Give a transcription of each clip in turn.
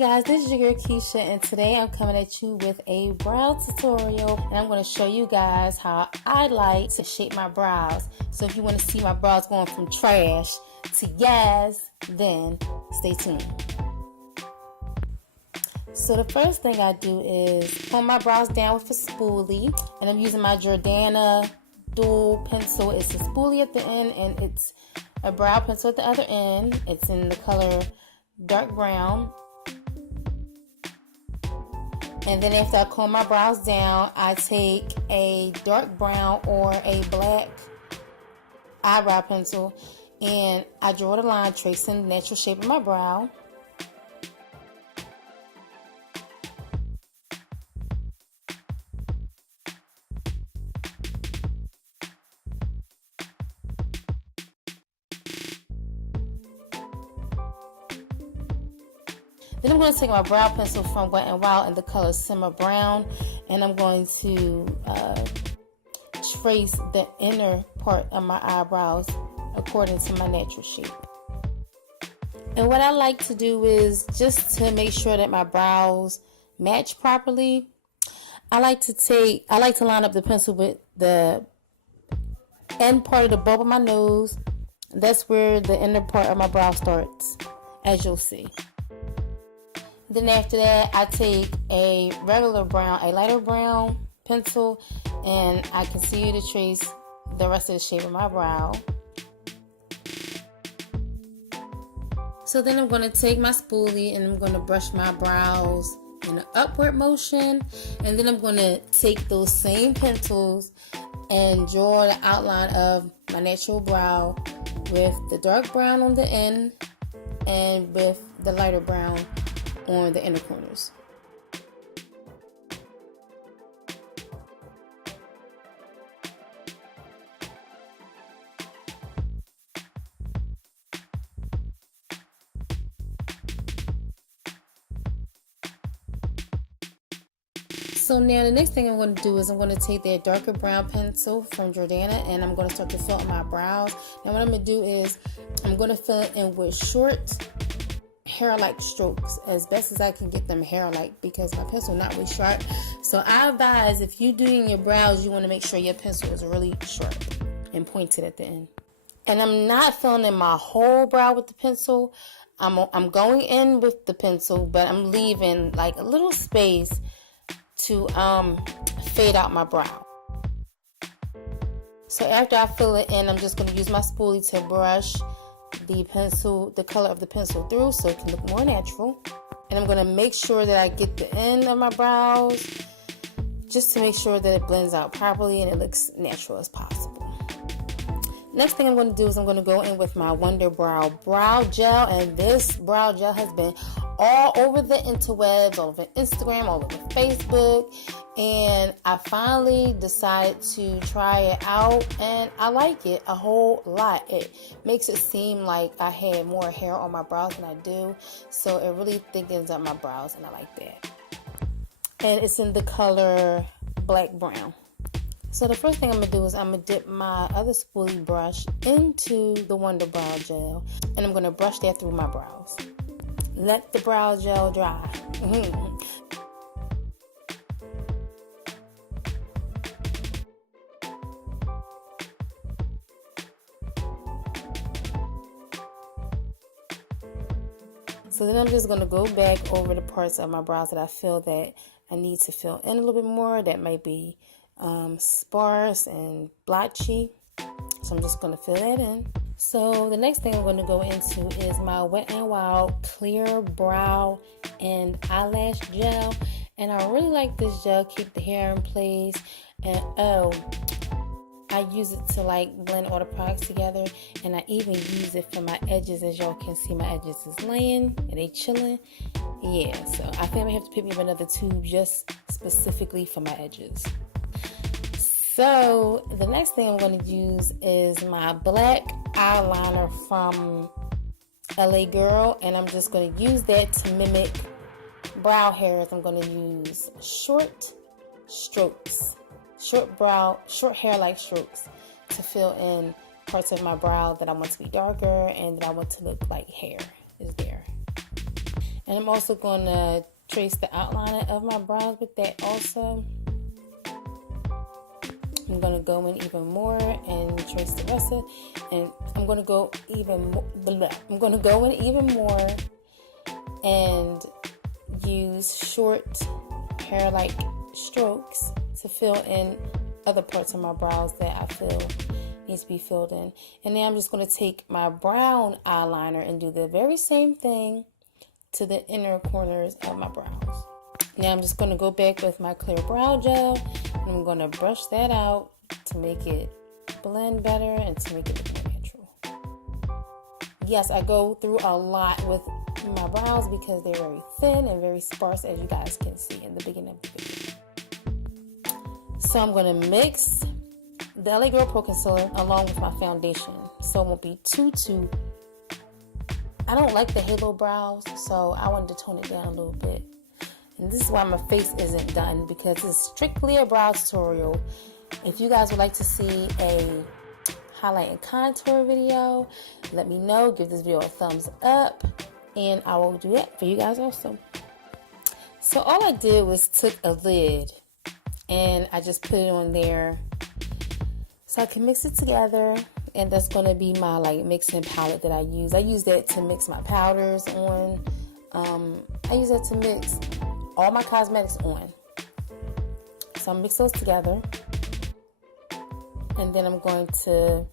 guys, this is your girl Keisha, and today I'm coming at you with a brow tutorial, and I'm going to show you guys how I like to shape my brows. So if you want to see my brows going from trash to YAAAAS, then stay tuned. So the first thing I do is pull my brows down with a spoolie, and I'm using my Jordana dual pencil. It's a spoolie at the end and it's a brow pencil at the other end. It's in the color dark brown. And then after I comb my brows down, I take a dark brown or a black eyebrow pencil and I draw the line tracing the natural shape of my brow. Then I'm going to take my brow pencil from Wet n Wild in the color Simmer Brown, and I'm going to trace the inner part of my eyebrows according to my natural shape. And what I like to do is, just to make sure that my brows match properly, I like to line up the pencil with the end part of the bulb of my nose. That's where the inner part of my brow starts, as you'll see. Then after that, I take a regular brown, a lighter brown pencil, and I continue to trace the rest of the shape of my brow. So then I'm going to take my spoolie and I'm going to brush my brows in an upward motion, and then I'm going to take those same pencils and draw the outline of my natural brow with the dark brown on the end and with the lighter brown on the inner corners. So now the next thing I'm going to do is I'm going to take that darker brown pencil from Jordana and I'm going to start to fill in my brows. Now what I'm going to do is I'm going to fill it in with short hair-like strokes as best as I can get them hair-like, because my pencil not really sharp. So I advise, if you doing your brows, you want to make sure your pencil is really sharp and pointed at the end. And I'm not filling in my whole brow with the pencil. I'm going in with the pencil, but I'm leaving like a little space to fade out my brow. So after I fill it in, I'm just going to use my spoolie to brush the color of the pencil through so it can look more natural. And I'm going to make sure that I get the end of my brows just to make sure that it blends out properly and it looks natural as possible. Next thing I'm going to do is I'm going to go in with my Wonder Brow brow gel, and this brow gel has been all over the interwebs, all over Instagram, all over Facebook, and I finally decided to try it out and I like it a whole lot. It makes it seem like I had more hair on my brows than I do, so it really thickens up my brows and I like that. And it's in the color black brown. So the first thing I'm going to do is I'm going to dip my other spoolie brush into the Wonder Brow gel and I'm going to brush that through my brows. Let the brow gel dry. So then I'm just going to go back over the parts of my brows that I feel that I need to fill in a little bit more. That might be sparse and blotchy. So I'm just going to fill that in. So the next thing I'm going to go into is my Wet n Wild clear brow and eyelash gel. And I really like this gel, keep the hair in place. And I use it to like blend all the products together, and I even use it for my edges. As y'all can see, my edges is laying and they chilling. Yeah, so I think I have to pick me up another tube just specifically for my edges. So the next thing I'm going to use is my black eyeliner from LA Girl, and I'm just going to use that to mimic brow hairs. I'm going to use short strokes, short hair-like strokes to fill in parts of my brow that I want to be darker and that I want to look like hair is there. And I'm also going to trace the outline of my brows with that also. I'm going to go in even more and trace the rest of it. And I'm going to go even more. I'm going to go in even more and use short hair-like strokes to fill in other parts of my brows that I feel needs to be filled in. And now I'm just going to take my brown eyeliner and do the very same thing to the inner corners of my brows. Now I'm just going to go back with my clear brow gel and I'm going to brush that out to make it blend better and to make it look more natural. Yes, I go through a lot with my brows because they're very thin and very sparse, as you guys can see in the beginning of the video. So I'm going to mix the LA Girl Pro Concealer along with my foundation so it won't be too. I don't like the halo brows, so I wanted to tone it down a little bit. And this is why my face isn't done, because it's strictly a brow tutorial. If you guys would like to see a highlight and contour video, let me know. Give this video a thumbs up and I will do that for you guys also. So all I did was took a lid and I just put it on there so I can mix it together. And that's going to be my like mixing palette that I use. I use that to mix my powders on. I use that to mix all my cosmetics on. So I'll mix those together. And then I'm going to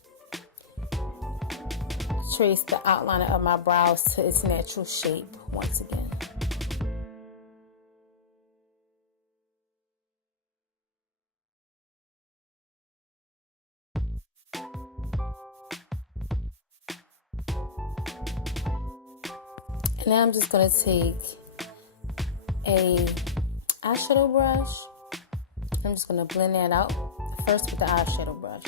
trace the outline of my brows to its natural shape once again. Now I'm just going to take a eyeshadow brush. I'm just going to blend that out first with the eyeshadow brush.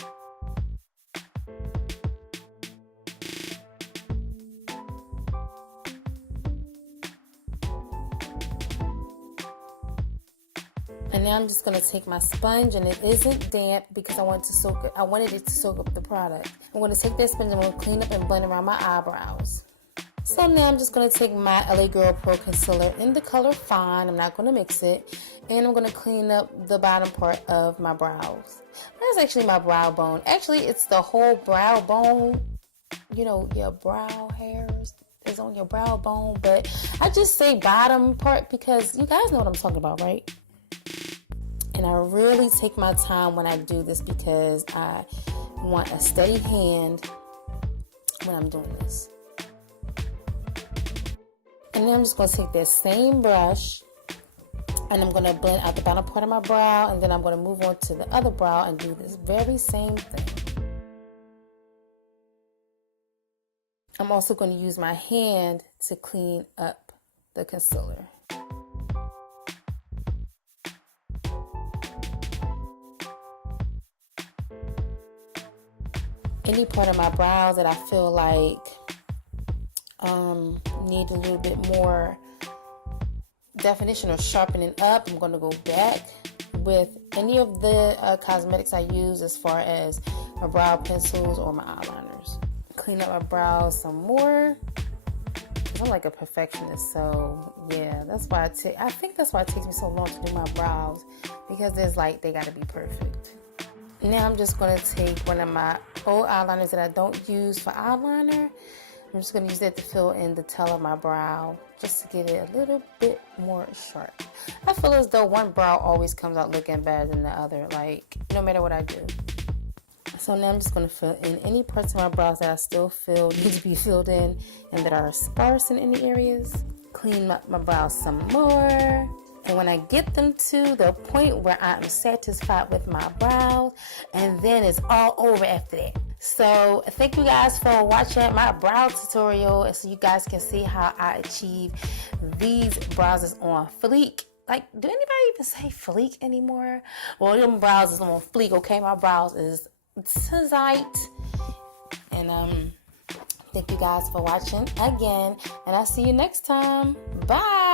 And now I'm just going to take my sponge, and it isn't damp because I wanted it to soak up the product. I'm going to take that sponge and I'm going to clean up and blend around my eyebrows. So now I'm just going to take my LA Girl Pro Concealer in the color Fine. I'm not going to mix it. And I'm going to clean up the bottom part of my brows. That's actually my brow bone. Actually, it's the whole brow bone. You know, your brow hairs is on your brow bone. But I just say bottom part because you guys know what I'm talking about, right? And I really take my time when I do this because I want a steady hand when I'm doing this. And then I'm just going to take that same brush and I'm going to blend out the bottom part of my brow, and then I'm going to move on to the other brow and do this very same thing. I'm also going to use my hand to clean up the concealer. Any part of my brows that I feel like need a little bit more definition or sharpening up, I'm going to go back with any of the cosmetics I use as far as my brow pencils or my eyeliners. Clean up my brows some more. I'm like a perfectionist, so yeah, that's why I think that's why it takes me so long to do my brows, because there's like they got to be perfect. Now I'm just going to take one of my old eyeliners that I don't use for eyeliner. I'm just going to use that to fill in the tail of my brow, just to get it a little bit more sharp. I feel as though one brow always comes out looking better than the other, like no matter what I do. So now I'm just going to fill in any parts of my brows that I still feel need to be filled in and that are sparse in any areas. Clean up my brows some more. And when I get them to the point where I'm satisfied with my brows, and then it's all over after that. So thank you guys for watching my brow tutorial, so you guys can see how I achieve these brows is on fleek. Like, do anybody even say fleek anymore? Well, them brows is on fleek, okay? My brows is tight. And thank you guys for watching again, and I'll see you next time. Bye.